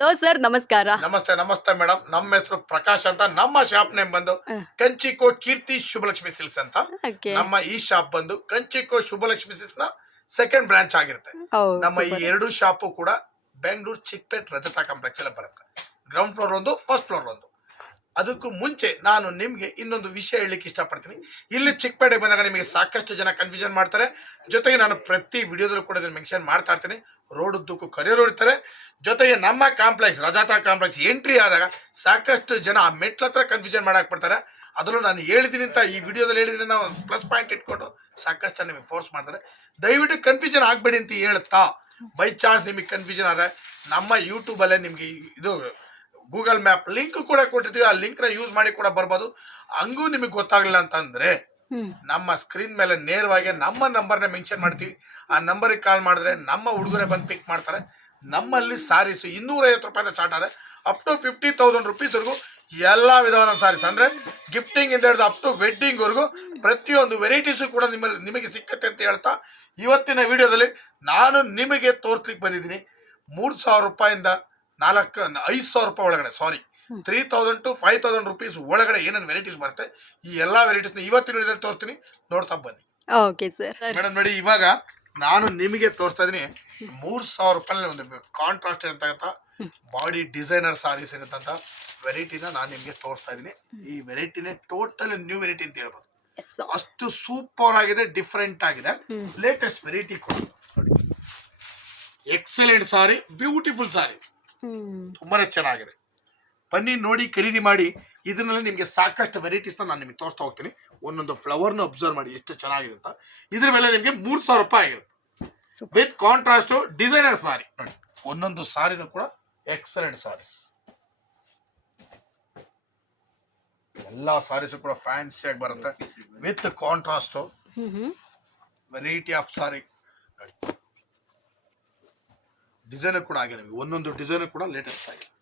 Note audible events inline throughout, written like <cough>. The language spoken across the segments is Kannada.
ಹಲೋ ಸರ್ ನಮಸ್ಕಾರ. ನಮಸ್ತೆ ನಮಸ್ತೆ ಮೇಡಮ್ ನಮ್ಮ ಹೆಸರು ಪ್ರಕಾಶ್ ಅಂತ. ನಮ್ಮ ಶಾಪ್ ನೇಮ್ ಬಂದು ಕಂಚಿಕೋ ಕೀರ್ತಿ ಶುಭಲಕ್ಷ್ಮಿ ಸಿಲ್ಸ್ ಅಂತ. ನಮ್ಮ ಈ ಶಾಪ್ ಬಂದು ಕಂಚಿಕೋ ಶುಭಲಕ್ಷ್ಮಿ ಸಿಲ್ಸ್ನ ಸೆಕೆಂಡ್ ಬ್ರಾಂಚ್ ಆಗಿರುತ್ತೆ. ನಮ್ಮ ಈ ಎರಡು ಶಾಪು ಕೂಡ ಬೆಂಗಳೂರು ಚಿಕ್ಕಪೇಟ್ ರಜತಾ ಕಾಂಪ್ಲೆಕ್ಸ್ ಎಲ್ಲ ಬರುತ್ತೆ. ಗ್ರೌಂಡ್ ಫ್ಲೋರ್ ಒಂದು ಫಸ್ಟ್ ಫ್ಲೋರ್ ಒಂದು. ಅದಕ್ಕೂ ಮುಂಚೆ ನಾನು ನಿಮಗೆ ಇನ್ನೊಂದು ವಿಷಯ ಹೇಳಲಿಕ್ಕೆ ಇಷ್ಟಪಡ್ತೀನಿ. ಇಲ್ಲಿ ಚಿಕ್ಕಪೇಟೆ ಬಂದಾಗ ನಿಮಗೆ ಸಾಕಷ್ಟು ಜನ ಕನ್ಫ್ಯೂಷನ್ ಮಾಡ್ತಾರೆ. ಜೊತೆಗೆ ನಾನು ಪ್ರತಿ ವಿಡಿಯೋದಲ್ಲೂ ಕೂಡ ಇದನ್ನು ಮೆನ್ಷನ್ ಮಾಡ್ತಾ ಇರ್ತೀನಿ. ರೋಡ್ ಉದ್ದಕ್ಕೂ ಕರಿಯರು ಇರ್ತಾರೆ ಜೊತೆಗೆ ನಮ್ಮ ಕಾಂಪ್ಲೆಕ್ಸ್ ರಜಾತಾ ಕಾಂಪ್ಲೆಕ್ಸ್ ಎಂಟ್ರಿ ಆದಾಗ ಸಾಕಷ್ಟು ಜನ ಆ ಮೆಟ್ಲ ಹತ್ರ ಕನ್ಫ್ಯೂಷನ್ ಮಾಡಕ್ ಬಿಡ್ತಾರೆ ಅದರಲ್ಲೂ ನಾನು ಹೇಳಿದ್ದೀನಿ ಅಂತ ಈ ವಿಡಿಯೋದಲ್ಲಿ ಹೇಳಿದ್ರೆ ನಾವು ಪ್ಲಸ್ ಪಾಯಿಂಟ್ ಇಟ್ಕೊಂಡು ಸಾಕಷ್ಟು ಜನ ನಿಮಗೆ ಫೋರ್ಸ್ ಮಾಡ್ತಾರೆ. ದಯವಿಟ್ಟು ಕನ್ಫ್ಯೂಷನ್ ಆಗಬೇಡಿ ಅಂತ ಹೇಳ್ತಾ ಬೈ ಚಾನ್ಸ್ ನಿಮಗೆ ಕನ್ಫ್ಯೂಷನ್ ಆದರೆ ನಮ್ಮ ಯೂಟ್ಯೂಬಲ್ಲೇ ನಿಮಗೆ ಇದು ಗೂಗಲ್ ಮ್ಯಾಪ್ ಲಿಂಕ್ ಕೂಡ ಕೊಟ್ಟಿರ್ತೀವಿ ಆ ಲಿಂಕ್ನ ಯೂಸ್ ಮಾಡಿ ಕೂಡ ಬರ್ಬೋದು. ಹಂಗೂ ನಿಮಗೆ ಗೊತ್ತಾಗಲಿಲ್ಲ ಅಂತಂದ್ರೆ ನಮ್ಮ ಸ್ಕ್ರೀನ್ ಮೇಲೆ ನೇರವಾಗಿ ನಮ್ಮ ನಂಬರ್ನ ಮೆನ್ಷನ್ ಮಾಡ್ತೀವಿ. ಆ ನಂಬರಿಗೆ ಕಾಲ್ ಮಾಡಿದ್ರೆ ನಮ್ಮ ಹುಡುಗರೇ ಬಂದು ಪಿಕ್ ಮಾಡ್ತಾರೆ. ನಮ್ಮಲ್ಲಿ ಸಾರೀಸು ಇನ್ನೂರೈವತ್ತು ರೂಪಾಯಿಂದ ಸ್ಟಾರ್ಟ್ ಆದರೆ ಅಪ್ ಟು ಫಿಫ್ಟಿ ತೌಸಂಡ್ ರುಪೀಸ್ವರೆಗೂ ಎಲ್ಲ ವಿಧವಾದ ಸಾರೀಸ್ ಅಂದರೆ ಗಿಫ್ಟಿಂಗ್ ಇಂದ ಹಿಡಿದು ಅಪ್ ಟು ವೆಡ್ಡಿಂಗ್ವರೆಗೂ ಪ್ರತಿಯೊಂದು ವೆರೈಟೀಸು ಕೂಡ ನಿಮ್ಮಲ್ಲಿ ನಿಮಗೆ ಸಿಕ್ಕತ್ತೆ ಅಂತ ಹೇಳ್ತಾ ಇವತ್ತಿನ ವಿಡಿಯೋದಲ್ಲಿ ನಾನು ನಿಮಗೆ ತೋರಿಸ್ಲಿಕ್ಕೆ ಬಂದಿದ್ದೀನಿ. ಮೂರು ಸಾವಿರ ರೂಪಾಯಿಂದ ನಾಲ್ಕು ಐದು ಸಾವಿರ ರೂಪಾಯಿ ಒಳಗಡೆ sari three thousand to five thousand rupees ಒಳಗಡೆ ಏನೇನು ವೆರೈಟೀಸ್ ಬರುತ್ತೆ ಈ ಎಲ್ಲ ವೆರೈಟೀಸ್ನ ಇವತ್ತಿನ ವಿಡಿಯೋದಲ್ಲಿ ತೋರಿಸ್ತೀನಿ ನೋಡ್ತಾ ಬನ್ನಿ. Okay sir. ಮೇಡಮ್ ನೋಡಿ ಇವಾಗ ನಾನು ನಿಮಗೆ ತೋರಿಸ್ತಾ ಇದೀನಿ ಮೂರ್ ಸಾವಿರ ರೂಪಾಯಿ ಒಂದು ಕಾಂಟ್ರಾಸ್ಟ್ ಇರತಕ್ಕಂಥ ಬಾಡಿ ಡಿಸೈನರ್ ಸಾರೀಸ್ ಇರತ್ತಂತ ವೆರೈಟಿನ ನಾನು ನಿಮಗೆ ತೋರಿಸ್ತಾ ಇದೀನಿ ಈ ವೆರೈಟಿನೇ ಟೋಟಲ್ ನ್ಯೂ ವೆರೈಟಿ ಅಂತ ಹೇಳ್ಬೋದು. ಅಷ್ಟು ಸೂಪರ್ ಆಗಿದೆ ಡಿಫ್ರೆಂಟ್ ಆಗಿದೆ. ಲೇಟೆಸ್ಟ್ ವೆರೈಟಿ ಕೊಡಿ. ನೋಡಿ. ಎಕ್ಸಲೆಂಟ್ ಸಾರಿ ಬ್ಯೂಟಿಫುಲ್ ಸಾರಿ ತುಂಬಾನೇ ಚೆನ್ನಾಗಿದೆ. ಬನ್ನಿ ನೋಡಿ ಖರೀದಿ ಮಾಡಿ. ಇದರಲ್ಲಿ ನಿಮಗೆ ಸಾಕಷ್ಟು ವೆರೈಟೀಸ್ನ ನಾನು ನಿಮಗೆ ತೋರಿಸ್ತಾ ಹೋಗ್ತೀನಿ. ಒಂದೊಂದು ಫ್ಲವರ್ನ ಅಬ್ಸರ್ವ್ ಮಾಡಿ ಎಷ್ಟು ಚೆನ್ನಾಗಿದೆ ಅಂತ. ಇದ್ರ ಮೇಲೆ ನಿಮಗೆ ಮೂರು ಸಾವಿರ ರೂಪಾಯಿ ಆಗಿರುತ್ತೆ. ವಿತ್ ಕಾಂಟ್ರಾಸ್ಟ್ ಡಿಸೈನರ್ ಸಾರಿ ನೋಡಿ ಒಂದೊಂದು ಸಾರಿನೂ ಕೂಡ ಎಕ್ಸಲೆಂಟ್ ಸಾರೀಸ್ ಎಲ್ಲ ಸಾರೀಸು ಕೂಡ ಫ್ಯಾನ್ಸಿ ಆಗಿ ಬರುತ್ತೆ. With contrast variety of sari ನೋಡಿ. ಡಿಸೈನರ್ ಕೂಡ ಆಗಿದೆ ನಿಮಗೆ. ಒಂದೊಂದು ಡಿಸೈನರ್ ಕೂಡ ಲೇಟೆಸ್ಟ್ ಆಗಿದೆ.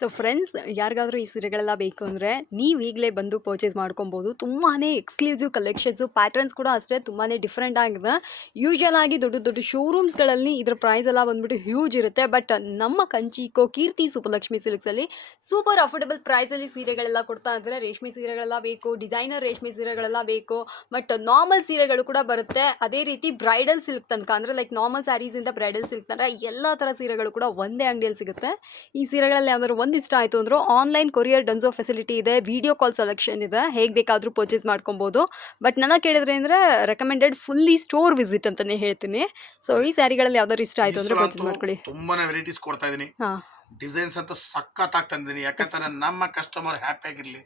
ಸೊ ಫ್ರೆಂಡ್ಸ್ ಯಾರಿಗಾದರೂ ಈ ಸೀರೆಗಳೆಲ್ಲ ಬೇಕು ಅಂದರೆ ನೀವು ಈಗಲೇ ಬಂದು ಪರ್ಚೇಸ್ ಮಾಡ್ಕೊಬೋದು. ತುಂಬಾ ಎಕ್ಸ್ಕ್ಲೂಸಿವ್ ಕಲೆಕ್ಷನ್ಸು ಪ್ಯಾಟರ್ನ್ಸ್ ಕೂಡ ಅಷ್ಟೇ ತುಂಬಾ ಡಿಫ್ರೆಂಟ್ ಆಗಿದೆ. ಯೂಶಲ್ ಆಗಿ ದೊಡ್ಡ ದೊಡ್ಡ ಶೋರೂಮ್ಸ್ಗಳಲ್ಲಿ ಇದರ ಪ್ರೈಸ್ ಎಲ್ಲ ಬಂದ್ಬಿಟ್ಟು ಹ್ಯೂಜ್ ಇರುತ್ತೆ. ಬಟ್ ನಮ್ಮ ಕಂಚಿಕೋ ಕೀರ್ತಿ ಸುಪಲಕ್ಷ್ಮಿ ಸಿಲ್ಕ್ಸಲ್ಲಿ ಸೂಪರ್ ಅಫೋರ್ಡಬಲ್ ಪ್ರೈಸಲ್ಲಿ ಸೀರೆಗಳೆಲ್ಲ ಕೊಡ್ತಾ ಇದ್ದಾರೆ ರೇಷ್ಮೆ ಸೀರೆಗಳೆಲ್ಲ ಬೇಕು ಡಿಸೈನರ್ ರೇಷ್ಮೆ ಸೀರೆಗಳೆಲ್ಲ ಬೇಕು. ಬಟ್ ನಾರ್ಮಲ್ ಸೀರೆಗಳು ಕೂಡ ಬರುತ್ತೆ. ಅದೇ ರೀತಿ ಬ್ರೈಡಲ್ ಸಿಲ್ಕ್ ತನಕ ಅಂದರೆ ಲೈಕ್ ನಾರ್ಮಲ್ ಸ್ಯಾರೀಸಿಂದ ಬ್ರೈಡಲ್ ಸಿಲ್ಕ್ ತನಕ ಎಲ್ಲ ಥರ ಸೀರೆಗಳು ಕೂಡ ಒಂದೇ ಅಂಗಡಿಯಲ್ಲಿ ಸಿಗುತ್ತೆ. ಈ ಸೀರೆಗಳಲ್ಲಿ ಯಾವ್ದಾದ್ರು ಇಷ್ಟ ಆಯಿತು ಅಂದರೂ ಆನ್ಲೈನ್ ಕೊರಿಯರ್ ಡನ್ಸೋ ಫೆಸಿಲಿಟಿ ಇದೆ ವಿಡಿಯೋ ಕಾಲ್ ಸೆಲೆಕ್ಷನ್ ಇದೆ ಹೇಗೆ ಬೇಕಾದರೂ ಪರ್ಚೇಸ್ ಮಾಡ್ಕೊಬೋದು. ಬಟ್ ನನಗೆ ಕೇಳಿದ್ರೆ ಅಂದರೆ ರೆಕಮೆಂಡೆಡ್ ಫುಲ್ಲಿ ಸ್ಟೋರ್ ವಿಸಿಟ್ ಅಂತಲೇ ಹೇಳ್ತೀನಿ. ಸೊ ಈ ಸ್ಯಾರಿಗಳಲ್ಲಿ ಯಾವ್ದಾದ್ರು ಇಷ್ಟ ಆಯಿತು ಅಂದರೆ ಪರ್ಚೇಸ್ ಮಾಡ್ಕೊಳ್ಳಿ. ತುಂಬಾ ವೆರೈಟೀಸ್ ಕೊಡ್ತಾ ಇದ್ದೀನಿ. ಡಿಸೈನ್ಸ್ ಅಂತ ಸಖತ್ ಆಗ್ತಂದಿನಿ ತಂದಿದ್ದೀನಿ ಯಾಕಂದ್ರೆ ನಮ್ಮ ಕಸ್ಟಮರ್ ಹ್ಯಾಪಿ ಆಗಿರ್ಲಿ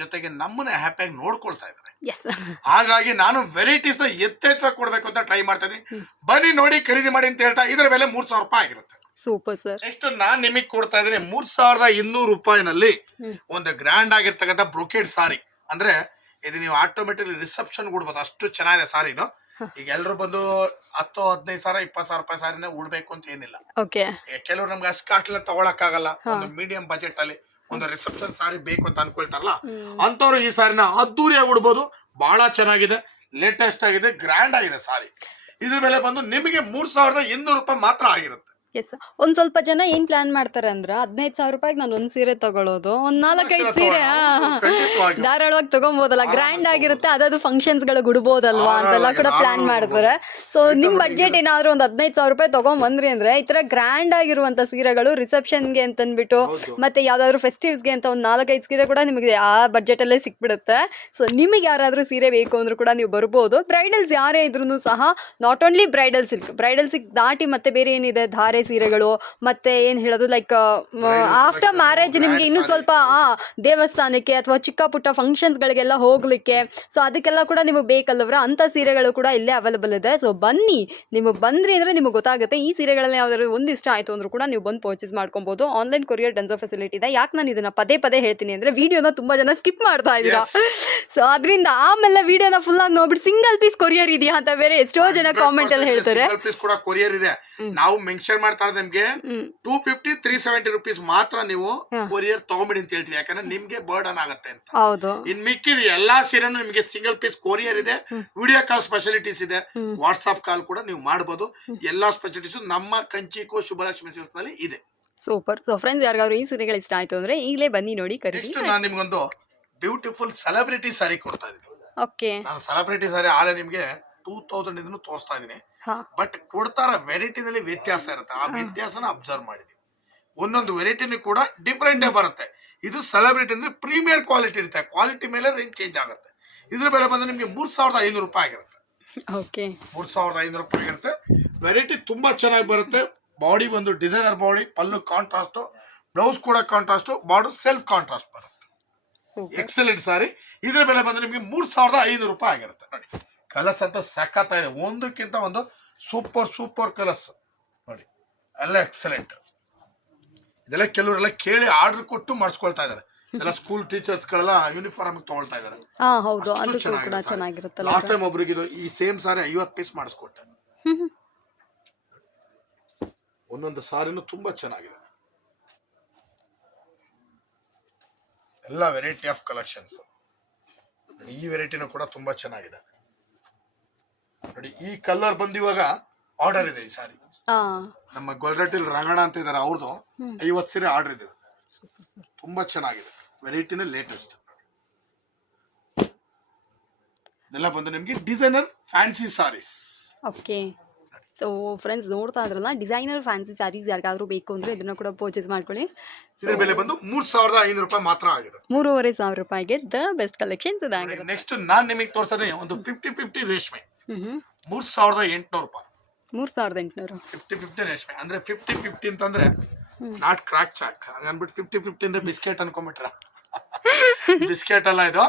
ಜೊತೆಗೆ ನಮ್ಮನ್ನ ಹ್ಯಾಪಿಯಾಗಿ ನೋಡ್ಕೊಳ್ತಾ ಇದ್ದಾರೆ. <laughs> ಹಾಗಾಗಿ ನಾನು ವೆರೈಟೀಸ್ನ ಎತ್ತೆತ್ತವಾಗಿ ಕೊಡ್ಬೇಕು ಅಂತ ಟ್ರೈ ಮಾಡ್ತಾ ಇದ್ದೀನಿ. ಬನ್ನಿ ನೋಡಿ ಖರೀದಿ ಮಾಡಿ ಅಂತ ಹೇಳ್ತಾ ಇದ್ರ ಬೆಲೆ ಮೂರ್ ಸಾವಿರ ರೂಪಾಯಿ ಆಗಿರುತ್ತೆ. Super sir. ನೆಕ್ಸ್ಟ್ ನಾನ್ ನಿಮಗೆ ಕೊಡ್ತಾ ಇದ್ದೀನಿ ಮೂರ್ ಸಾವಿರದ ಇನ್ನೂರು ರೂಪಾಯಿನಲ್ಲಿ. ಒಂದು ಗ್ರ್ಯಾಂಡ್ ಆಗಿರ್ತಕ್ಕಂಥ ಬ್ರೊಕೇಡ್ ಸಾರಿ ಅಂದ್ರೆ ಇದು ನೀವು ಆಟೋಮೆಟಿಕ್ ರಿಸೆಪ್ಷನ್ ಉಡ್ಬೋದು ಅಷ್ಟು ಚೆನ್ನಾಗಿದೆ ಸಾರಿನು ಈಗ ಎಲ್ರು ಬಂದು ಹತ್ತು ಹದಿನೈದು ಸಾವಿರ ಇಪ್ಪತ್ತು ಸಾವಿರ ರೂಪಾಯಿ ಸಾರಿನ ಉಡ್ಬೇಕು ಅಂತ ಏನಿಲ್ಲ. ಕೆಲವರು ನಮ್ಗೆ ಅಷ್ಟು ಕಾಸ್ಟ್ಲಿ ತಗೊಳಕ್ಕಾಗಲ್ಲ. ಒಂದು ಮೀಡಿಯಂ ಬಜೆಟ್ ಅಲ್ಲಿ ಒಂದು ರಿಸೆಪ್ಷನ್ ಸಾರಿ ಬೇಕು ಅಂತ ಅನ್ಕೊಳ್ತಾರಲ್ಲ ಅಂತವ್ರು ಈ ಸಾರಿನ ಅದ್ದೂರಿಯಾಗಿ ಉಡ್ಬೋದು. ಬಹಳ ಚೆನ್ನಾಗಿದೆ ಲೇಟೆಸ್ಟ್ ಆಗಿದೆ ಗ್ರ್ಯಾಂಡ್ ಆಗಿದೆ ಸಾರಿ ಇದ್ರ ಮೇಲೆ ಬಂದು ನಿಮಗೆ ಮೂರ್ ಸಾವಿರದ ಇನ್ನೂರು ರೂಪಾಯಿ ಮಾತ್ರ ಆಗಿರುತ್ತೆ. ಎಸ್ ಒಂದ್ ಸ್ವಲ್ಪ ಜನ ಏನ್ ಪ್ಲಾನ್ ಮಾಡ್ತಾರೆ ಅಂದ್ರೆ ಹದಿನೈದು ಸಾವಿರ ರೂಪಾಯಿಗೆ ನಾನು ಒಂದ್ ಸೀರೆ ತಗೊಳ್ಳೋದು ಒಂದ್ ನಾಲ್ಕೈದು ಸೀರೆ. ಧಾರಾಳವಾಗಿ ತಗೊಬೋದಲ್ಲ ಗ್ರ್ಯಾಂಡ್ ಆಗಿರುತ್ತೆ ಅದಾದ್ರು ಫಂಕ್ಷನ್ಸ್ ಗಳಿಗೆ ಉಡ್ಬೋದಲ್ವಾ ಅಂತೆಲ್ಲ ಕೂಡ ಪ್ಲಾನ್ ಮಾಡ್ತಾರೆ. ಸೊ ನಿಮ್ ಬಜೆಟ್ ಏನಾದ್ರು ಒಂದ್ ಹದಿನೈದು ಸಾವಿರ ರೂಪಾಯಿ ತಗೊಂಬಂದ್ರಿ ಅಂದ್ರೆ ಈ ತರ ಗ್ರ್ಯಾಂಡ್ ಆಗಿರುವಂತ ಸೀರೆಗಳು ರಿಸೆಪ್ಷನ್ಗೆ ಅಂತ ಅಂದ್ಬಿಟ್ಟು ಮತ್ತೆ ಯಾವ್ದಾದ್ರು ಫೆಸ್ಟಿವ್ಸ್ಗೆ ಅಂತ ಒಂದ್ ನಾಲ್ಕೈದು ಸೀರೆ ಕೂಡ ನಿಮಗೆ ಆ ಬಜೆಟ್ ಅಲ್ಲೇ ಸಿಕ್ಬಿಡುತ್ತೆ. ಸೊ ನಿಮಗೆ ಯಾರಾದ್ರೂ ಸೀರೆ ಬೇಕು ಅಂದ್ರೂ ಕೂಡ ನೀವು ಬರ್ಬೋದು. ಬ್ರೈಡಲ್ಸ್ ಯಾರೇ ಇದ್ರೂ ಸಹ not only bridal silk bridal silk ದಾಟಿ ಮತ್ತೆ ಬೇರೆ ಏನಿದೆ ಧಾರೆ ಸೀರೆಗಳು ಮತ್ತೆ ಏನ್ ಹೇಳೋದು ಲೈಕ್ ಆಫ್ಟರ್ ಮ್ಯಾರೇಜ್ ನಿಮ್ಗೆ ಇನ್ನೂ ಸ್ವಲ್ಪ ದೇವಸ್ಥಾನಕ್ಕೆ ಅಥವಾ ಚಿಕ್ಕ ಪುಟ್ಟ ಫಂಕ್ಷನ್ಸ್ಗಳಿಗೆಲ್ಲ ಹೋಗ್ಲಿಕ್ಕೆ ಸೊ ಅದಕ್ಕೆಲ್ಲ ಕೂಡ ನಿಮಗೆ ಬೇಕಲ್ಲವ್ರ? ಅಂತ ಸೀರೆಗಳು ಕೂಡ ಇಲ್ಲೇ ಅವೈಲಬಲ್ ಇದೆ. ಸೊ ಬನ್ನಿ ನಿಮಗೆ ಬಂದ್ರಿ ಅಂದ್ರೆ ನಿಮಗೆ ಗೊತ್ತಾಗುತ್ತೆ. ಈ ಸೀರೆಗಳನ್ನ ಯಾವ್ದಾದ್ರು ಒಂದು ಇಷ್ಟ ಆಯ್ತು ಅಂದ್ರೂ ಕೂಡ ನೀವು ಬಂದು ಪರ್ಚೇಸ್ ಮಾಡ್ಕೊಬೋದು. ಆನ್ಲೈನ್ ಕೊರಿಯರ್ ಡನ್ಸೋ ಫೆಸಿಲಿಟಿ ಇದೆ. ಯಾಕೆ ನಾನು ಇದನ್ನ ಪದೇ ಪದೇ ಹೇಳ್ತೀನಿ ಅಂದ್ರೆ ವಿಡಿಯೋನ ತುಂಬಾ ಜನ ಸ್ಕಿಪ್ ಮಾಡ್ತಾ ಇದ್ದೀರಾ? ಸೊ ಅದರಿಂದ ಆಮೇಲೆ ವಿಡಿಯೋನ ಫುಲ್ ಆಗಿ ನೋಡ್ಬಿಟ್ಟು ಸಿಂಗಲ್ ಪೀಸ್ ಕೊರಿಯರ್ ಇದೆಯಾ ಅಂತ ಬೇರೆ ಎಷ್ಟೋ ಜನ ಕಾಮೆಂಟ್ ಅಲ್ಲಿ ಹೇಳ್ತಾರೆ. ಕೊರಿಯರ್ ಇದೆ. ನಾವು ಮೆನ್ಷನ್ ಮಾಡ್ತಾ ಇರೋದು ನಿಮ್ಗೆ two fifty three seventy rupees ಮಾತ್ರ ನೀವು. ಕೊರಿಯರ್ ತಗೊಂಬಿಡಿ ಅಂತ ಹೇಳ್ತೀವಿ. ಯಾಕಂದ್ರೆ ನಿಮ್ಗೆ ಬರ್ಡನ್ ಆಗುತ್ತೆ ಅಂತ. ಹೌದು. ಇನ್ ಮಿಕ್ಕಿದ ಎಲ್ಲಾ ಸೀರೆನು ನಿಮ್ಗೆ ಸಿಂಗಲ್ ಪೀಸ್ ಕೊರಿಯರ್ ಇದೆ. ವಿಡಿಯೋ ಕಾಲ್ ಸ್ಪೆಷಾಲಿಟೀಸ್ ಇದೆ. ವಾಟ್ಸ್ಆಪ್ ಕಾಲ್ ಕೂಡ ನೀವು ಮಾಡಬಹುದು ಎಲ್ಲಾ ಸ್ಪೆಷಾಲಿಟೀಸ್ ನಮ್ಮ ಕಂಚಿಕೋ ಶುಭಲಕ್ಷ್ಮಿ ಸಿಲ್ಸ್ನಲ್ಲಿ ಇದೆ. ಸೂಪರ್ ಸೊ ಫ್ರೆಂಡ್ಸ್ ಯಾರಿಗಾದ್ರು ಈ ಸೀರೆಗಳು ಇಷ್ಟ ಆಯ್ತು ಅಂದ್ರೆ ಈಗಲೇ ಬನ್ನಿ ನೋಡಿ ನೆಕ್ಸ್ಟ್ ನಾನು ನಿಮ್ಗೊಂದು ಬ್ಯೂಟಿಫುಲ್ ಸೆಲೆಬ್ರಿಟಿ ಸಾರಿ ಕೊಡ್ತಾ ಇದ್ದೀನಿ. ಓಕೆ ನಾನು ಸೆಲೆಬ್ರಿಟಿ ಸಾರಿ ಆಲೆ ನಿಮಗೆ ಟೂ ತೌಸಂಡ್ ಇದನ್ನು ತೋರಿಸ್ತಾ ಇದ್ದೀನಿ. ಬಟ್ ಕೊಡ್ತಾರ ವೆರೈಟಿನಲ್ಲಿ ವ್ಯತ್ಯಾಸ ಇರುತ್ತೆ. ಆ ವ್ಯತ್ಯಾಸನ ಅಬ್ಸರ್ವ್ ಮಾಡಿದ್ವಿ. ಒಂದೊಂದು ವೆರೈಟಿನೂ ಕೂಡ ಡಿಫ್ರೆಂಟೇ ಬರುತ್ತೆ. ಇದು ಸೆಲೆಬ್ರಿಟಿ ಅಂದ್ರೆ ಪ್ರೀಮಿಯರ್ ಕ್ವಾಲಿಟಿ ಇರುತ್ತೆ. ಕ್ವಾಲಿಟಿ ಮೇಲೆ ರೇಂಜ್ ಚೇಂಜ್ ಆಗುತ್ತೆ. ಇದ್ರ ಬೆಲೆ ಬಂದ್ರೆ ನಿಮಗೆ ಮೂರ್ ಸಾವಿರದ ಐನೂರು ರೂಪಾಯಿ ಆಗಿರುತ್ತೆ. ಮೂರ್ ಸಾವಿರದ ಐನೂರು ರೂಪಾಯಿ ಆಗಿರುತ್ತೆ. ವೆರೈಟಿ ತುಂಬಾ ಚೆನ್ನಾಗಿ ಬರುತ್ತೆ. ಬಾಡಿ ಬಂದು designer body pallu contrast blouse ಕೂಡ ಕಾಂಟ್ರಾಸ್ಟ್ ಬಾರ್ಡರ್ ಸೆಲ್ಫ್ ಕಾಂಟ್ರಾಸ್ಟ್ ಬರುತ್ತೆ. ಎಕ್ಸಲೆಂಟ್ ಸಾರಿ. ಇದ್ರ ಬೆಲೆ ಬಂದ್ರೆ ನಿಮಗೆ ಮೂರ್ ಸಾವಿರದ ಐನೂರು ರೂಪಾಯಿ ಆಗಿರುತ್ತೆ. ನೋಡಿ. ಕಲರ್ಸ್ ಅಂತ ಇದೆ. ಒಂದಕ್ಕಿಂತ ಒಂದು ಸೂಪರ್ ಸೂಪರ್ ಕಲರ್ಸ್ ನೋಡಿ ಎಲ್ಲ ಎಕ್ಸಲೆಂಟ್ ಇದೆಲ್ಲ ಕೆಲವರೆಲ್ಲ ಕೇಳಿ ಆರ್ಡರ್ ಕೊಟ್ಟು ಮಾಡಿಸ್ಕೊಳ್ತಾ ಇದ್ದಾರೆ. ಎಲ್ಲ ಸ್ಕೂಲ್ ಟೀಚರ್ಸ್ ಗಳೆಲ್ಲ ಯೂನಿಫಾರ್ಮ್ ತಗೊಳ್ತಾ ಇದ್ದಾರೆ. ಅಷ್ಟು. ಲಾಸ್ಟ್ ಟೈಮ್ ಒಬ್ರಿಗೆ ಇದು ಈ ಸೇಮ್ ಸಾರಿ ಐವತ್ತು ಪೀಸ್ ಮಾಡಿಸ್ಕೊಟ್ಟೆ. ಒಂದೊಂದು ಸಾರಿನೂ ತುಂಬಾ ಚೆನ್ನಾಗಿದೆ. ಎಲ್ಲ ವೆರೈಟಿ ಆಫ್ ಕಲೆಕ್ಷನ್ಸ್ ಈ ವೆರೈಟಿನೂ ಕೂಡ ತುಂಬಾ ಚೆನ್ನಾಗಿದೆ. ನೋಡಿ ಈ ಕಲರ್ ಬಂದು ಇವಾಗ ಆರ್ಡರ್ ಇದೆ ಈ ಸಾರಿ ನಮ್ಮ ಗೊಲ್ರಟ್ಟಿಲ್ ರಂಗಣ ಅಂತ ಇದಾರೆ ಅವ್ರದ್ದು. ಐವತ್ತು ಸೀರೆ ಆರ್ಡರ್ ಇದೆ. ತುಂಬಾ ಚೆನ್ನಾಗಿದೆ. ವೆರೈಟಿನ ಲೇಟೆಸ್ಟ್ ಇದೆಲ್ಲ ಬಂದು ನಿಮಗೆ designer fancy saris okay so friends ನೋಡ್ತಾ ಇದ್ರಲ್ಲ ಡಿಸೈನರ್ ಫ್ಯಾನ್ಸಿ ಸ್ಯಾರೀಸ್ ಯಾರಿಗಾದ್ರೂ ಬೇಕು ಅಂದ್ರೆ ಇದನ್ನ ಕೂಡ ಪರ್ಚೇಸ್ ಮಾಡ್ಕೊಳ್ಳಿ. ಸೀರೆ ಬೆಲೆ ಬಂದು ಮೂರ್ ಸಾವಿರದ ಐನೂರು ರೂಪಾಯಿ ಮಾತ್ರ ಆಗಿದೆ. ಮೂರುವರೆ ಸಾವಿರ ರೂಪಾಯಿಗೆ ದ ಬೆಸ್ಟ್ ಕಲೆಕ್ಷನ್ಸ್ ಇದಾಗಿದೆ ನೆಕ್ಸ್ಟ್ ನಾನು ನಿಮಗೆ ತೋರಿಸ್ತಾ ಒಂದು ಫಿಫ್ಟಿ ಫಿಫ್ಟಿ ರೇಷ್ಮೆ. ಮೂರ್ ಸಾವಿರದ ಎಂಟುನೂರು ರೂಪಾಯಿ. ಮೂರ್ ಸಾವಿರದ ಎಂಟುನೂರು. ಫಿಫ್ಟಿ ಫಿಫ್ಟಿ ರೇಷ್ಮೆ. ಅಂದ್ರೆ ಫಿಫ್ಟಿ ಫಿಫ್ಟಿ ಅಂತಂದ್ರೆ ನಾಟ್ ಕ್ರಾಕ್ ಚಾಕ್ ಹಂಗನ್ಬಿಟ್ಟು ಫಿಫ್ಟಿ ಫಿಫ್ಟಿ ಅಂದ್ರೆ ಬಿಸ್ಕೆಟ್ ಅನ್ಕೊಂಬಿಟ್ರ ಬಿಸ್ಕೆಟ್ ಅಲ್ಲ ಇದು.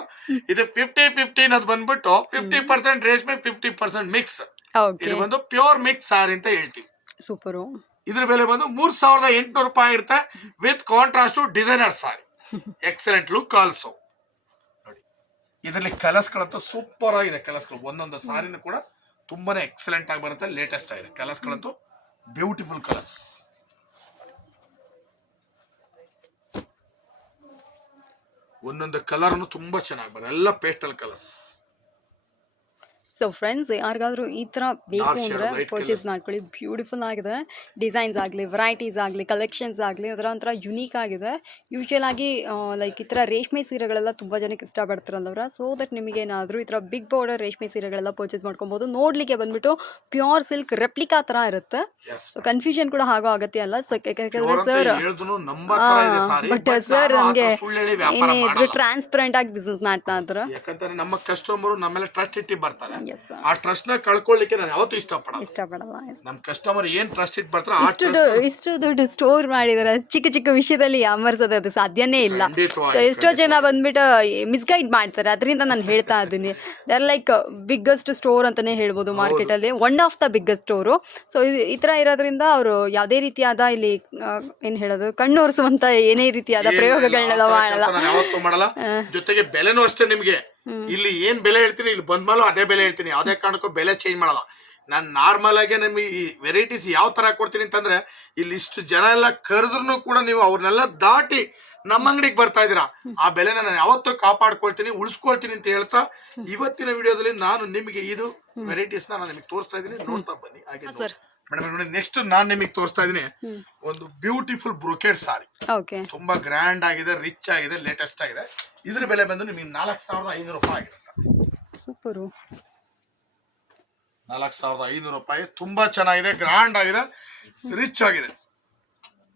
ಇದು ಫಿಫ್ಟಿ ಫಿಫ್ಟಿ ಅನ್ನೋದು ಬಂದ್ಬಿಟ್ಟು ಫಿಫ್ಟಿ ಪರ್ಸೆಂಟ್ ರೇಷ್ಮೆ ಫಿಫ್ಟಿ ಪರ್ಸೆಂಟ್ ಮಿಕ್ಸ್ ಇದು ಬಂದು ಪ್ಯೂರ್ ಮಿಕ್ಸ್ ಸಾರಿ ಅಂತ ಹೇಳ್ತೀವಿ ಸೂಪರು. ಇದ್ರ ಬೆಲೆ ಬಂದು ಮೂರ್ ಸಾವಿರದ ಎಂಟುನೂರು ರೂಪಾಯಿ ಇರುತ್ತೆ with contrast designer sari. Excellent look also ನೋಡಿ. ಇದರಲ್ಲಿ ಕಲರ್ಸ್ಗಳಂತೂ ಸೂಪರ್ ಆಗಿದೆ ಕಲರ್ಸ್ಗಳು ಒಂದೊಂದು ಸಾರಿನೂ ಕೂಡ ತುಂಬಾನೇ ಎಕ್ಸಲೆಂಟ್ ಆಗಿ ಬರುತ್ತೆ ಲೇಟೆಸ್ಟ್ ಆಗಿದೆ. ಕಲರ್ಸ್ಗಳಂತೂ ಬ್ಯೂಟಿಫುಲ್ ಕಲರ್ಸ್ ಒಂದೊಂದು ಕಲರ್ನು ತುಂಬಾ ಚೆನ್ನಾಗಿ ಬರುತ್ತೆ. ಎಲ್ಲ ಪೇಸ್ಟಲ್ ಕಲರ್ಸ್ ಸೊ ಫ್ರೆಂಡ್ಸ್ ಯಾರಿಗಾದ್ರೂ ಈ ಥರ ಬೇಕು ಅಂದ್ರೆ ಪರ್ಚೇಸ್ ಮಾಡ್ಕೊಳ್ಳಿ. ಬ್ಯೂಟಿಫುಲ್ ಆಗಿದೆ. ಡಿಸೈನ್ಸ್ ಆಗಲಿ ವೆರೈಟೀಸ್ ಆಗಲಿ ಕಲೆಕ್ಷನ್ಸ್ ಆಗಲಿ ಅದರ ಒಂಥರ ಯುನೀಕ್ ಆಗಿದೆ. ಯೂಶ್ವಲ್ ಆಗಿ ಲೈಕ್ ಈ ಥರ ರೇಷ್ಮೆ ಸೀರೆಗಳೆಲ್ಲ ತುಂಬ ಜನಕ್ಕೆ ಇಷ್ಟಪಡ್ತಾರಲ್ಲವ್ರ? ಸೊ ದಟ್ ನಿಮಗೆ ಏನಾದರೂ ಈ ಥರ ಬಿಗ್ ಬಾರ್ಡರ್ ರೇಷ್ಮೆ ಸೀರೆಗಳೆಲ್ಲ ಪರ್ಚೇಸ್ ಮಾಡ್ಕೊಬೋದು. ನೋಡಲಿಕ್ಕೆ ಬಂದ್ಬಿಟ್ಟು ಪ್ಯೂರ್ ಸಿಲ್ಕ್ ರೆಪ್ಲಿಕಾ ಥರ ಇರುತ್ತೆ. ಸೊ ಕನ್ಫ್ಯೂಷನ್ ಕೂಡ ಆಗೋ ಅಗತ್ಯ ಅಲ್ಲ. ಯಾಕಂದರೆ ಸರ್ ತರ ಬಟ್ ಸರ್ ನಮಗೆ ಏನೇ ಇದ್ರು ಟ್ರಾನ್ಸ್ಪರೆಂಟ್ ಆಗಿ ಬಿಸ್ನೆಸ್ ಮಾಡ್ತಾ ಇದ್ರು. ಯಾಕಂದ್ರೆ ನಮ್ಮ ಕಸ್ಟಮರ್ ನಮ್ಮೆಲ್ಲ ಟ್ರಸ್ಟ್ ಇಟ್ಟು ಬರ್ತಾರೆ. ಆ ಟ್ರಸ್ಟ್ನ ಕಳ್ಕೊಳ್ಳಿಕ್ಕೆ ನಾನು ಯಾವತ್ತೂ ಇಷ್ಟಪಡಲ್ಲ. ಇಷ್ಟಪಡಲ್ಲ ನಮ್ಮ ನಮ್ ಕಸ್ಟಮರ್ ಏನ್ ಟ್ರಸ್ಟ್ ಇಟ್ ಬರ್ತಾರೆ ಆ ಇಷ್ಟು ದೊ- ಇಷ್ಟು ದೊಡ್ಡ ಸ್ಟೋರ್ ಮಾಡಿದಾರೆ ಚಿಕ್ಕ ಚಿಕ್ಕ ವಿಷಯದಲ್ಲಿ ಅಮರ್ಸೋದು ಅದು ಸಾಧ್ಯನೇ ಇಲ್ಲ. ಖಂಡಿತವಾಗಿ, ಸೊ ಎಷ್ಟೋ ಜನ ಬಂದ್ಬಿಟ್ಟು ಮಿಸ್ಗೈಡ್ ಮಾಡ್ತಾರೆ. ಅದರಿಂದ ನಾನು ಹೇಳ್ತಾ ಇದ್ದೀನಿ. ದರ್ ಲೈಕ್ ಬಿಗ್ಗೆಸ್ಟ್ ಸ್ಟೋರ್ ಅಂತಾನೆ ಹೇಳ್ಬೋದು ಮಾರ್ಕೆಟಲ್ಲಿ. One of the biggest store so ಈ ತರ ಇರೋದ್ರಿಂದ ಅವರು ಯಾವುದೇ ರೀತಿಯಾದ ಇಲ್ಲಿ ಏನು ಹೇಳೋದು ಕಣ್ಣೋರಿಸುವಂತ ಏನೇ ರೀತಿಯಾದ ಏನಿಲ್ಲ, ಪ್ರಯೋಗಗಳನ್ನೆಲ್ಲ ಮಾಡಲ್ಲ. ನಾನು ಯಾವತ್ತೂ ಮಾಡಲ್ಲ. ಜೊತೆಗೆ ಬೆಲೆನೂ ಅಷ್ಟೇ ನಿಮ್ಗೆ. ಇಲ್ಲಿ ಏನ್ ಬೆಲೆ ಹೇಳ್ತೀನಿ ಇಲ್ಲಿ ಬಂದ್ಮೇಲೂ ಅದೇ ಬೆಲೆ ಹೇಳ್ತೀನಿ. ಯಾವ್ದೇ ಕಾರಣಕ್ಕೂ ಬೆಲೆ ಚೇಂಜ್ ಮಾಡಲ್ಲ. ನಾನು ನಾರ್ಮಲ್ ಆಗಿ ನಿಮ್ಗೆ ಈ ವೆರೈಟೀಸ್ ಯಾವ ತರ ಕೊಡ್ತೀನಿ ಅಂತಂದ್ರೆ ಇಲ್ಲಿ ಇಷ್ಟು ಜನ ಎಲ್ಲ ಕರೆದ್ರು ಕೂಡ ನೀವು ಅವ್ರನ್ನೆಲ್ಲ ದಾಟಿ ನಮ್ಮ ಅಂಗಡಿಗೆ ಬರ್ತಾ ಇದೀರಾ ಆ ಬೆಲೆನ ನಾನು ಯಾವತ್ತೂ ಕಾಪಾಡ್ಕೊಳ್ತೀನಿ ಉಳಿಸ್ಕೊಳ್ತೀನಿ ಅಂತ ಹೇಳ್ತಾ ಇವತ್ತಿನ ವಿಡಿಯೋದಲ್ಲಿ ನಾನು ನಿಮಗೆ ಇದು ವೆರೈಟೀಸ್ ನಾನು ನಿಮಗೆ ತೋರಿಸ್ತಾ ಇದ್ದೀನಿ. ನೋಡ್ತಾ ಬನ್ನಿ ಹಾಗೆ. ಮೇಡಮ್ ನೋಡಿ ನೆಕ್ಸ್ಟ್ ನಾನು ನಿಮಗೆ ತೋರಿಸ್ತಾ ಇದ್ದೀನಿ. ಒಂದು ಬ್ಯೂಟಿಫುಲ್ ಬ್ರೊಕೆಡ್ ಸಾರಿ ತುಂಬಾ ಗ್ರ್ಯಾಂಡ್ ಆಗಿದೆ ರಿಚ್ ಆಗಿದೆ ಲೇಟೆಸ್ಟ್ ಆಗಿದೆ. ಇದ್ರ ಬೆಲೆ ಬಂದು ನಿಮಗೆ ನಾಲ್ಕು ಸಾವಿರದ ಐನೂರು ರೂಪಾಯಿ ಆಗಿರುತ್ತೆ. ಸೂಪರು. ನಾಲ್ಕು ಸಾವಿರದ ಐನೂರು ರೂಪಾಯಿ ತುಂಬಾ ಚೆನ್ನಾಗಿದೆ ಗ್ರ್ಯಾಂಡ್ ಆಗಿದೆ ರಿಚ್ ಆಗಿದೆ.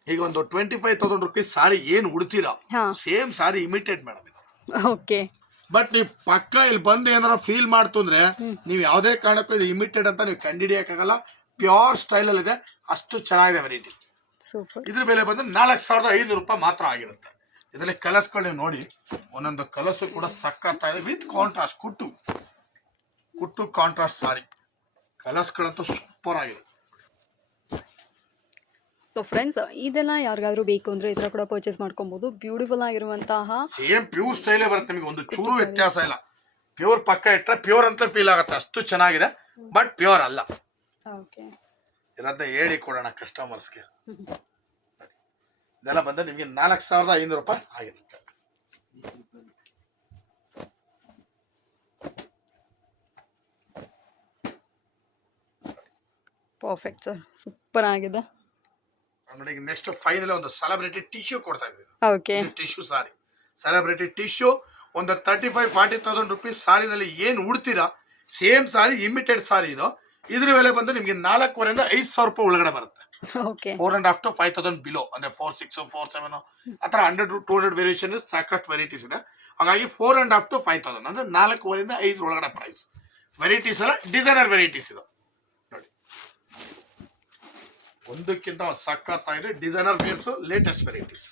ಈಗ ಒಂದು twenty five thousand rupees sari ಏನು ಉಡ್ತೀರಾ? ಹಾ. ಸೇಮ್ ಸಾರಿ ಇಮಿಟೇಟ್ ಮೇಡಮ್ ಇದು. ಓಕೆ. ಬಟ್ ನೀವು ಪಕ್ಕ ಇಲ್ಲಿ ಬಂದು ಏನಾರ ಫೀಲ್ ಮಾಡ್ತು ಅಂದ್ರೆ ನೀವು ಯಾವುದೇ ಕಾರಣಕ್ಕೂ ಇದು ಇಮಿಟೇಟ್ ಅಂತ ನೀವು ಕಂಡಿಡಿಯಕ್ಕಾಗಲ್ಲ ಪ್ಯೂರ್ ಸ್ಟೈಲಲ್ಲಿ ಇದೆ ಅಷ್ಟು ಚೆನ್ನಾಗಿದೆ ವೆರೈಟಿ ಸೂಪರ್. ಇದ್ರ ಬೆಲೆ ಬಂದು ನಾಲ್ಕು ಸಾವಿರದ ಐನೂರು ರೂಪಾಯಿ ಮಾತ್ರ ಆಗಿರುತ್ತೆ. ಇದರಲ್ಲಿ ಕಲಸ್ಗಳು ನೀವು ನೋಡಿ. ಒಂದೊಂದು ಕಲಸು ಕೂಡ ಸಕ್ಕತ್ತಾಗಿದೆ ವಿತ್ ಕಾಂಟ್ರಾಸ್ಟ್ ಕುಟ್ಟು. ಕುಟ್ಟು ಕಾಂಟ್ರಾಸ್ಟ್ ಸಾರಿ. ಕಲಸ್ಗಳಂತೂ ಸೂಪರ್ ಆಗಿದೆ. ಸೊ ಫ್ರೆಂಡ್ಸ್ ಇದೆಲ್ಲ ಯಾರಿಗಾದ್ರೂ ಬೇಕು ಅಂದ್ರೆ ಇದರ ಕೂಡ ಪರ್ಚೇಸ್ ಮಾಡ್ಕೊಬಹುದು ಬ್ಯೂಟಿಫುಲ್ ಆಗಿರುವಂತಹ ಸೇಮ್ ಪ್ಯೂರ್ ಸ್ಟೈಲೇ ಬರುತ್ತೆ ನಿಮಗೆ. ಒಂದು ಚೂರು ವ್ಯತ್ಯಾಸ ಇಲ್ಲ. ಪ್ಯೂರ್ ಪಕ್ಕ ಇಟ್ಟರೆ ಪ್ಯೂರ್ ಅಂತ ಫೀಲ್ ಆಗುತ್ತೆ. ಅಷ್ಟು ಚೆನ್ನಾಗಿದೆ. ಬಟ್ ಪ್ಯೂರ್ ಅಲ್ಲ. ಓಕೆ ಇರೋದನ್ನ ಹೇಳಿ ಕೊಡೋಣ ಕಸ್ಟಮರ್ಸ್ಗೆ <laughs> ಇದೆಲ್ಲ ಬಂದ ನಿಮಗೆ ನಾಲ್ಕು ಸಾವಿರದ ಐನೂರು ರೂಪಾಯಿ ಆಗಿರುತ್ತೆ ಪರ್ಫೆಕ್ಟ್ ಸರ್ ಸೂಪರ್ ಆಗಿದೆ. ನೋಡಿ ನೆಕ್ಸ್ಟ್ ಫೈನಲ್ ಒಂದು ಸೆಲೆಬ್ರಿಟಿ ಟಿಶ್ಯೂ ಕೊಡ್ತಾ ಇದ್ದೀವಿ okay tissue sari celebrity tissue ಒಂದು thirty five forty thousand rupees ಸಾರಿನಲ್ಲಿ ಏನು ಉಡ್ತೀರಾ? ಸೇಮ್ ಸಾರಿ ಇಮಿಟೆಡ್ ಸಾರಿ ಇದು. ಇದ್ರ ಮೇಲೆ ಬಂದು ನಿಮಗೆ ನಾಲ್ಕೂವರೆಯಿಂದ ಐದು ಸಾವಿರ ರೂಪಾಯಿ ಒಳಗಡೆ ಬರುತ್ತೆ. Okay four and half to five thousand below ಅಂದ್ರೆ ಫೋರ್ ಸಿಕ್ಸ್ ಫೋರ್ ಸೆವೆನ್ ಆ ಥರ ಹಂಡ್ರೆಡ್ ಟು ಹಂಡ್ರೆಡ್ ವೇರಿಯೇಷನ್ ಸಾಕಷ್ಟು ವೆರೈಟೀಸ್ ಇದೆ. ಹಾಗಾಗಿ four and half to five thousand ಅಂದ್ರೆ ನಾಲ್ಕೂವರೆಯಿಂದ ಐದು ಒಳಗಡೆ ಪ್ರೈಸ್ ವೆರೈಟೀಸ್ ಅಲ್ಲ ಡಿಸೈನರ್ ವೆರೈಟೀಸ್ ಇದು. ನೋಡಿ. ಒಂದಕ್ಕಿಂತ ಸಕ್ಕತ್ ಸಖತ್ತಾಗಿದೆ designer wears latest varieties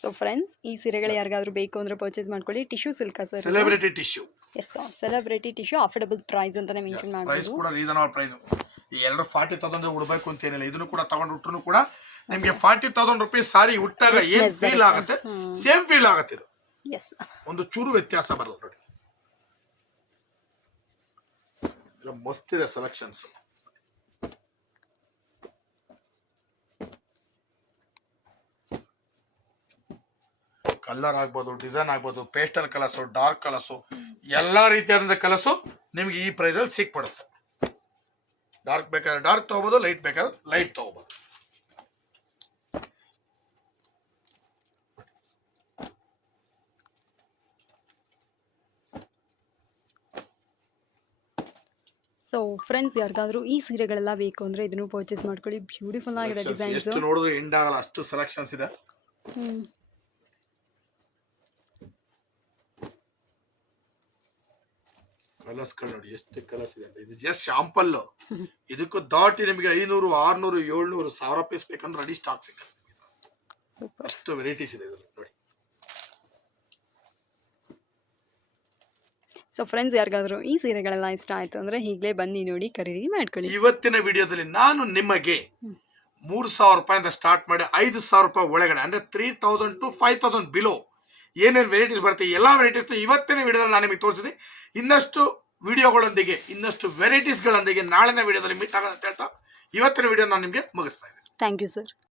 so friends ಈ ಸೀರೆಗಳು ಯಾರಿಗಾದ್ರೂ ಬೇಕು ಅಂದ್ರೆ ಪರ್ಚೇಸ್ ಮಾಡ್ಕೊಳ್ಳಿ. Tissue silk sir celebrity tissue yes celebrity tissue affordable price ಅಂತಾನೆ ಮೆನ್ಷನ್ ಪ್ರೈಸ್ ಕೂಡ ರೀಸನಬಲ್ ಪ್ರೈಸ್ ಈ ಎಲ್ಲರೂ ಫಾರ್ಟಿ ತೌಸಂಡ್ ಉಡ್ಬೇಕು ಅಂತ ಏನಿಲ್ಲ. ಇದನ್ನು ಕೂಡ ತಗೊಂಡು ಉಟ್ರು ಕೂಡ ನಿಮಗೆ ಫಾರ್ಟಿ ತೌಸಂಡ್ ರುಪೀಸ್ ಸಾರಿ ಉಟ್ಟಾಗ ಏನ್ ಫೀಲ್. ಆಗುತ್ತೆ. ಸೇಮ್ ಫೀಲ್ ಆಗುತ್ತೆ ಇದು. ಒಂದು ಚೂರು ವ್ಯತ್ಯಾಸ ಬರಲ್ಲ ನೋಡಿ. ಮಸ್ತ್ ಇದೆ ಸೆಲೆಕ್ಷನ್ಸ್ ಕಲರ್ ಆಗ್ಬೋದು ಡಿಸೈನ್ ಆಗ್ಬೋದು ಪೇಸ್ಟಲ್ ಕಲರ್ಸು ಡಾರ್ಕ್ ಕಲರ್ಸು ಎಲ್ಲಾ ರೀತಿಯಾದಂಥ ಕಲಸು ನಿಮ್ಗೆ ಈ ಪ್ರೈಸಲ್ಲಿ ಸಿಕ್ಬಿಡುತ್ತೆ. ಡಾರ್ಕ್ ಬೇಕಾದ್ರೆ ಡಾರ್ಕ್ ತಗೋಬೋದು ಲೈಟ್ ಬೇಕಾದ್ರೆ ಲೈಟ್ ತಗೋಬೋದು. ಸೊ ಫ್ರೆಂಡ್ಸ್ ಯಾರಿಗಾದ್ರೂ ಈ ಸೀರೆಗಳೆಲ್ಲ ಬೇಕು ಅಂದ್ರೆ ಇದನ್ನು ಪರ್ಚೇಸ್ ಮಾಡ್ಕೊಳ್ಳಿ. ಬ್ಯೂಟಿಫುಲ್ ಆಗಿರೋ ಡಿಸೈನ್ಸ್ ಎಷ್ಟು ನೋಡಿದ್ರು ಎಂಡ್ ಆಗಲ್ಲ ಅಷ್ಟು ಸೆಲೆಕ್ಷನ್ಸ್ ಇದೆ. ಕಲರ್ಸ್ಗಳು ನೋಡಿ ಎಷ್ಟು ಕಲರ್ಸ್ ಇದೆ ಅಂತ. ಇದು ಜಸ್ಟ್ ಶಾಂಪಲ್ ಇದಕ್ಕೂ ದಾಟಿ ನಿಮಗೆ ಐನೂರು ಆರ್ನೂರು ಏಳ್ನೂರು ಸಾವಿರ ಪೀಸ್ ಬೇಕಂದ್ರೆ ರೆಡಿ ಸ್ಟಾಕ್ ಸೂಪರ್ ಅಷ್ಟು ವೆರೈಟೀಸ್ ಇದೆ ಇದರಲ್ಲಿ ನೋಡಿ. ಸೊ ಫ್ರೆಂಡ್ಸ್ ಯಾರಿಗಾದರೂ ಈ ಸೀರೆಗಳೆಲ್ಲ ಇಷ್ಟ ಆಯ್ತು ಅಂದ್ರೆ ಈಗಲೇ ಬನ್ನಿ ನೋಡಿ ಖರೀದಿ ಮಾಡ್ಕೊಳ್ಳಿ. ಇವತ್ತಿನ ವಿಡಿಯೋದಲ್ಲಿ ನಾನು ನಿಮಗೆ ಮೂರು ಸಾವಿರ ರೂಪಾಯಿಂದ ಸ್ಟಾರ್ಟ್ ಮಾಡಿ ಐದು ಸಾವಿರ ರೂಪಾಯಿ ಒಳಗಡೆ ಅಂದ್ರೆ three thousand to five thousand below ಏನೇನು ವೆರೈಟೀಸ್ ಬರುತ್ತೆ, ಎಲ್ಲ ವೆರೈಟೀಸ್ನ ಇವತ್ತಿನ ವಿಡಿಯೋದಲ್ಲಿ ನಾನು ನಿಮಗೆ ತೋರಿಸಿದೆ ಇನ್ನಷ್ಟು ವಿಡಿಯೋಗಳೊಂದಿಗೆ, ಇನ್ನಷ್ಟು ವೆರೈಟೀಸ್ಗಳೊಂದಿಗೆ ನಾಳಿನ ವಿಡಿಯೋದಲ್ಲಿ ಮೀಟ್ ಆಗೋಣ ಅಂತ ಹೇಳ್ತಾ, ಇವತ್ತಿನ ವಿಡಿಯೋ ನಾನು ನಿಮಗೆ ಮುಗಿಸ್ತಾ ಇದ್ದೀನಿ. Thank you sir